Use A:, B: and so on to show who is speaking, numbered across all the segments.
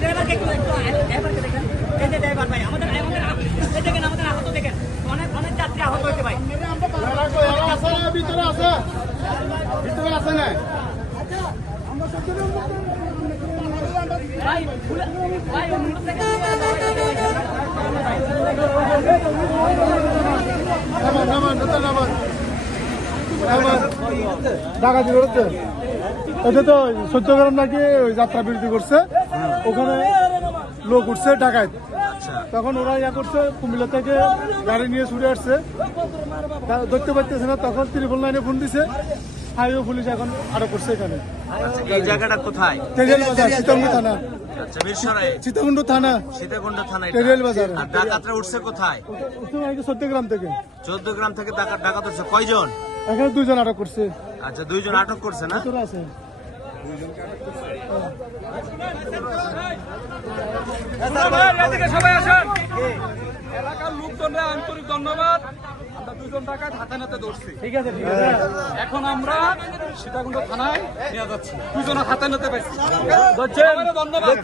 A: ড্রাইভারকে একটু আমাদের আমাদের এই অনেক অনেক যাত্রী আহত হয়েছে ভাই।
B: আছে ভিতরে আছে না
A: ভাই ভাই অন্য থেকে
B: নামান এটা তো সত্যগ্রাম নাকি ওই যাত্রা বিরতি করছে। ওখানে লোক উঠছে ডাকাত। তখন ওরা ইয়া করছে কুমিল্লা থেকে গাড়ি নিয়ে ছুটে আসছে। ধরতে পারতেছে না তখন ত্রিপল লাইনে ফোন দিছে। হাইওয়ে পুলিশ এখন আরও করছে এখানে।
C: আচ্ছা এই জায়গাটা কোথায়?
B: সীতাকুণ্ড থানা।
C: আচ্ছা
B: সীতাকুণ্ড থানা।
C: সীতাকুণ্ড থানায়
B: টেরিয়াল বাজারে।
C: আর ডাকাতরা উঠছে কোথায়?
B: সত্যগ্রাম থেকে?
C: চোদ্দ গ্রাম থেকে ডাকাত ডাকাত উঠছে। কয়জন?
B: এখানে দুজন আটক করছে।
C: আচ্ছা দুইজন আটক করছে না?
B: ভিতরে আছে।
D: এলাকার লোকজনরা আন্তরিক ধন্যবাদ আমরা দুজন টাকায় হাতে নাতে ধরছি
A: ঠিক আছে ঠিক আছে।
D: এখন আমরা সীতাকুণ্ড থানায় নিয়ে যাচ্ছি। দুজনের হাতে নাতে পাইছি। ধন্যবাদ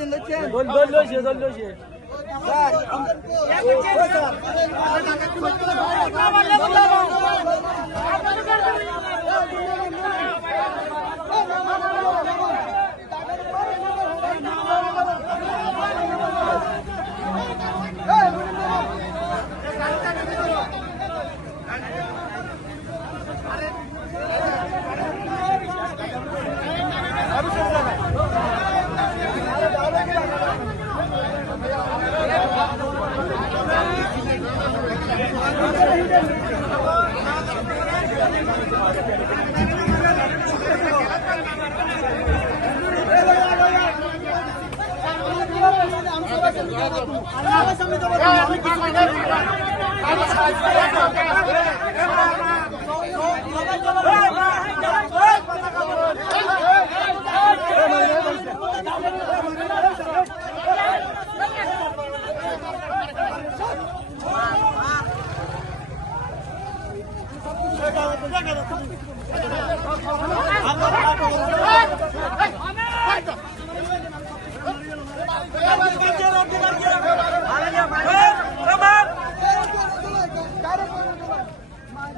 A: দল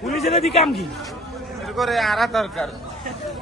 A: পুলিশের দিকে কাম কি?
B: করে আরা দরকার।